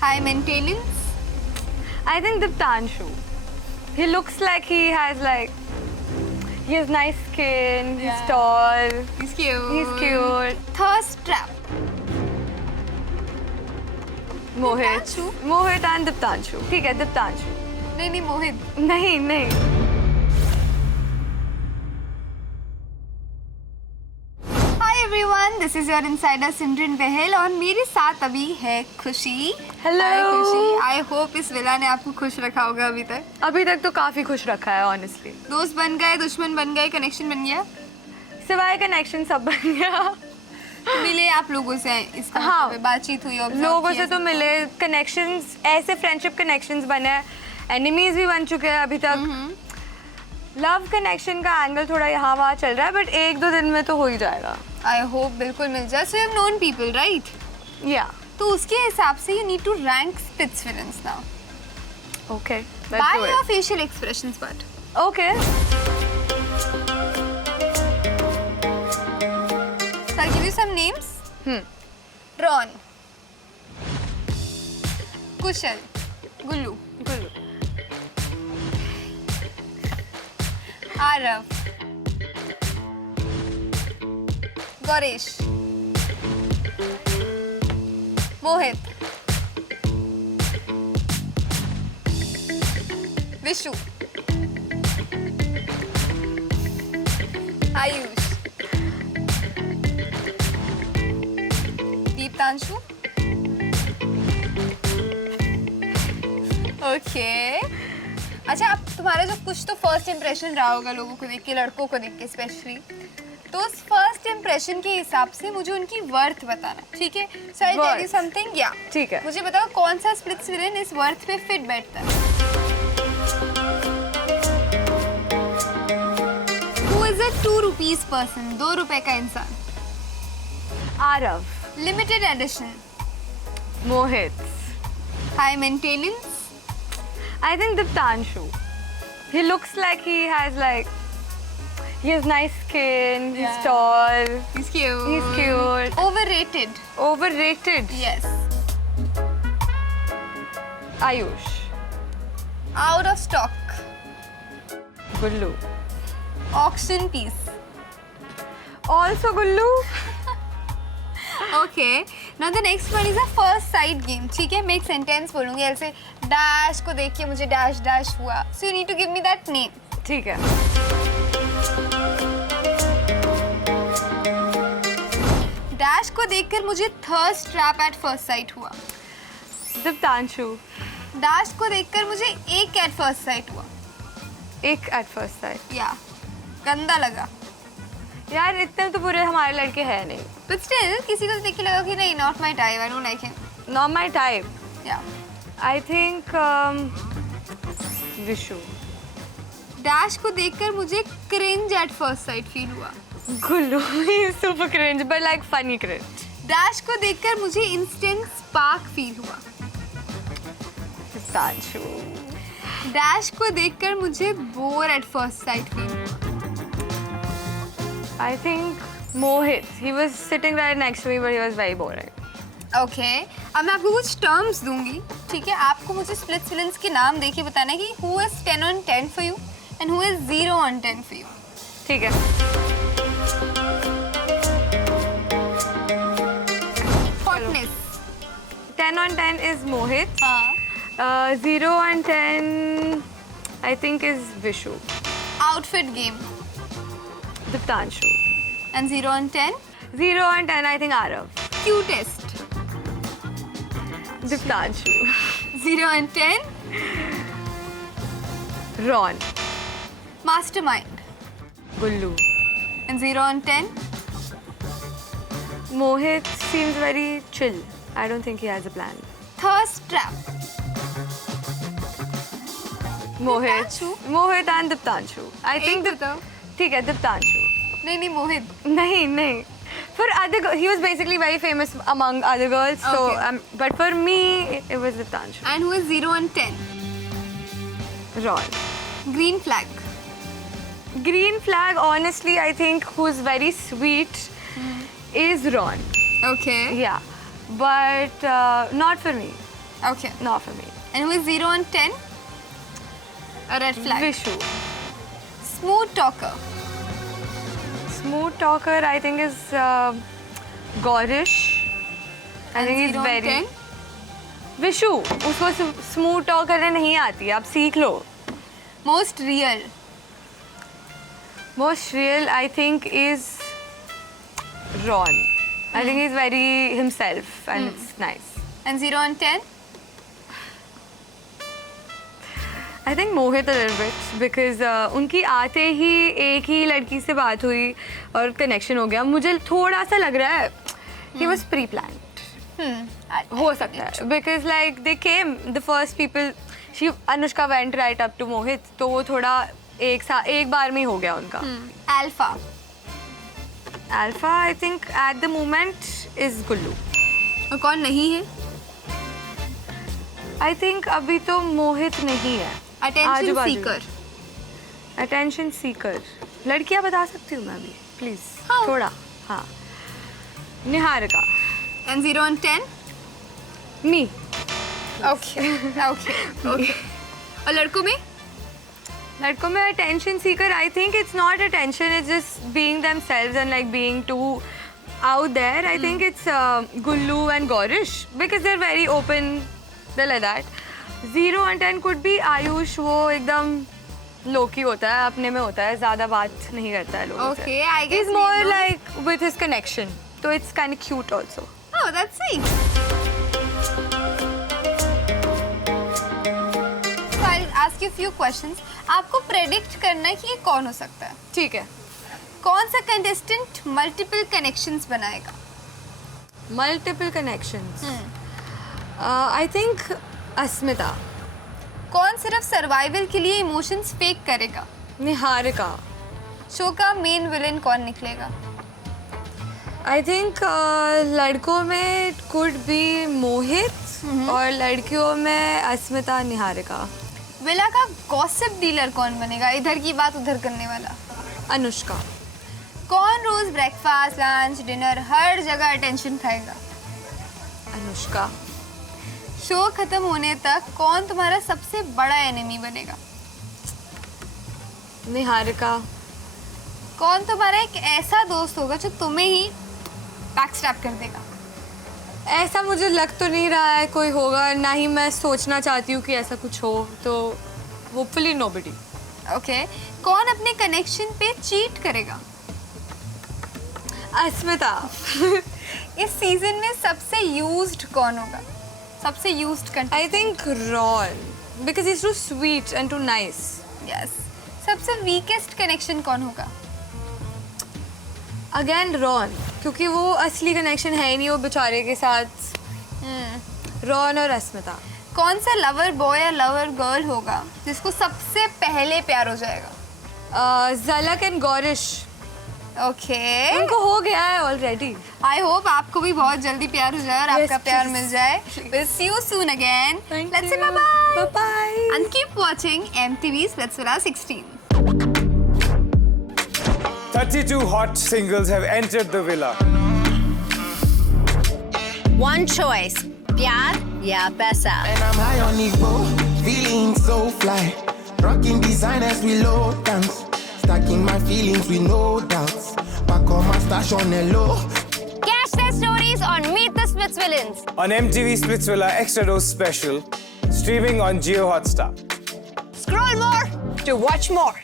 High maintenance. I think Diptanshu. He looks like he has nice skin. He's Yeah. tall. He's cute. He's cute. Thirst trap. Mohit. Diptanshu? Mohit and Diptanshu. ठीक है Diptanshu. नहीं मोहित. नहीं. Hi everyone, this is your insider सिमरन बहल और मेरे साथ अभी है खुशी. Hello. Hi खुशी. I hope इस विला ने आपको खुश रखा होगा अभी तक. अभी तक तो काफी खुश रखा है honestly. दोस्त बन गए, दुश्मन बन गए, कनेक्शन बन गया. सिवाय कनेक्शन सब बन गया. मिले आप लोगों से इसका हाँ. मतलब बातचीत हुई, observe लोगों किया से तो सब मिले, कनेक्शंस ऐसे फ्रेंडशिप कनेक्शंस बने, एनिमीज भी बन चुके हैं अभी तक. लव कनेक्शन का एंगल थोड़ा यहाँ वहाँ चल रहा है बट 1-2 दिन में तो हो ही जाएगा. I hope बिल्कुल मिल जाए. So you have known people, right? या तो उसके हिसाब से you need to rank spitz villains now. Okay By your facial expressions, but. Okay. So I'll give you some names. Ron. Kushal. Gullu. Arav. Goresh. Mohit. Vishu. Ayush. Deeptanshu. Okay. अच्छा, अब तुम्हारा जो कुछ तो फर्स्ट इम्प्रेशन रहा होगा लोगों को देख के, लड़कों को देख के स्पेशली, तो उस फर्स्ट इम्प्रेशन के हिसाब से मुझे उनकी वर्थ बताना, ठीक है? सो आई टेल यू समथिंग. या ठीक है. मुझे बताओ कौन सा स्प्लिट्स विलेन इस वर्थ पे फिट बैठता है. Who is a 2 rupees person? 2 रुपए का इंसान. Aarav. Limited edition. Mohit. High maintenance. I think Diptanshu. He looks like he has nice skin. He's Yeah. tall. He's cute. He's cute. Overrated. Overrated. Yes. Ayush. Out of stock. Gullu. Auction piece. Also Gullu. Okay. Now the next one is a first sight game. ठीक है? मैं एक sentence बोलूँगी ऐसे dash को देख के मुझे dash dash हुआ. So you need to give me that name. ठीक है. Dash को देखकर मुझे thirst trap at first sight हुआ. Diptanshu. Dash को देखकर मुझे एक at first sight हुआ. एक at first sight. या गंदा लगा. यार इतने तो बुरे हमारे लड़के हैं नहीं. But still किसी को देख के लगा कि नहीं, not my type. I don't like him. Not my type. Yeah. I think Vishu. Dash को देखकर मुझे cringe at first sight feel हुआ. Gullu. He's super cringe but funny cringe. Dash को देखकर मुझे instant spark feel हुआ. Diptanshu. Dash को देखकर मुझे bore at first sight feel हुआ. I think Mohit. He was sitting right next to me but he was very boring. Okay. अब मैं आपको कुछ terms दूंगी, ठीक है? आपको मुझे split villains के नाम देके बताना है कि who is 10 on 10 for you and who is 0 on 10 for you. ठीक है. Hotness. 10 on 10 is Mohit. हाँ. 0 on 10 I think is Vishu. Outfit game. Diptanshu. And 0 on 10. 0 on 10 I think Arav. Cutest. Diptanshu. 0 on 10. Ron. Mastermind. Gullu. And 0 on 10. Mohit seems very chill. I don't think he has a plan. Thirst trap. Mohit. Diptanshu? Mohit and Diptanshu. I think एक बताओ. ठीक है Diptanshu. नहीं मोहित. नहीं. For other girls, he was basically very famous among other girls. So, Okay. but for me, it was Diptanshu. And who is 0 on 10? Ron. Green flag. Green flag, honestly, I think who's very sweet is Ron. Okay. Yeah, but not for me. Okay. Not for me. And who is 0 on 10? A red flag. Vishu. Smooth talker. Smooth talker, I think is Gaurish. I think he's 0 on very. 10? Vishu, उसको smooth talk करने नहीं आती है, आप सीख लो. Most real. Most real, I think, is Ron. I think he's very himself and it's nice. And 0 on 10? I think Mohit a little bit because उनकी आते ही एक ही लड़की से बात हुई और कनेक्शन हो गया. मुझे थोड़ा सा लग रहा है he was pre-planned. हो सकता है because like they came the first people. Anushka went right up to Mohit, तो वो थोड़ा एक बार में ही हो गया उनका. Alpha. Alpha, I think at the moment is Gullu. और कौन नहीं है? I think अभी तो मोहित नहीं है. Attention आजू-बाजू. seeker. Attention seeker. लड़कियाँ बता सकती हूँ मैं अभी, please. हाँ. थोड़ा, हाँ. Niharika. And 0 on 10? Me. Okay. Okay. Okay. और लड़कों में? लड़कों में attention seeker, I think it's not attention, it's just being themselves and like being too out there. I think it's Gullu and Gaurish because they're very open. They're like that. 0 and 10 could be Ayush. वो एकदम लोकी होता है, अपने में होता है, ज़्यादा बात नहीं करता है लोगों से. Okay, I guess He's more like with his connection. So it's kind of cute also. Oh, that's nice. So I'll ask you a few questions. आपको predict करना है कि ये कौन हो सकता है. ठीक है. कौन सा contestant multiple connections बनाएगा? Multiple connections. I think अस्मिता. कौन सिर्फ सर्वाइवल के लिए इमोशंस फेक करेगा? निहारिका. शो का मेन विलेन कौन निकलेगा? आई थिंक लड़कों में कुड बी मोहित और लड़कियों में अस्मिता निहारिका. विला का गॉसिप डीलर कौन बनेगा? इधर की बात उधर करने वाला. अनुष्का. कौन रोज ब्रेकफास्ट लंच डिनर हर जगह अटेंशन खाएगा? अनुष्का. शो खत्म होने तक कौन तुम्हारा सबसे बड़ा एनिमी बनेगा? निहारिका. कौन तुम्हारा एक ऐसा दोस्त होगा जो तुम्हें ही बैकस्टैप कर देगा? ऐसा मुझे लग तो नहीं रहा है कोई होगा, ना ही मैं सोचना चाहती हूँ कि ऐसा कुछ हो, तो होपफुली नोबडी. ओके. कौन अपने कनेक्शन पे चीट करेगा? अस्मिता. इस सीजन में सबसे यूज्ड कौन होगा? सबसे used content? I think Ron because is too sweet and too nice. Yes. सबसे वीकेस्ट कनेक्शन कौन होगा? अगेन रॉन, क्योंकि वो असली कनेक्शन है ही नहीं वो बेचारे के साथ. रॉन और अस्मिता. कौन सा लवर बॉय या लवर गर्ल होगा जिसको सबसे पहले प्यार हो जाएगा? झलक एंड गौरिश. ओके. उनको हो गया है ऑलरेडी. आई होप आपको भी बहुत जल्दी प्यार हो जाए और आपका प्यार please. मिल जाए. We'll see you soon again. Thank Let's say you. bye-bye. Bye-bye. And keep watching MTV Splitsvilla 16. 32 hot singles have entered the villa. One choice, प्यार या पैसा. And I'm high on Evo, feeling so fly. Rocking designers with low dance. Stacking my feelings with no doubts. Back on my stash on the low. Catch their stories on Meet the Splitsvillains. On MTV Splitsvilla Extra Dose Special, streaming on Jio Hotstar. Scroll more to watch more.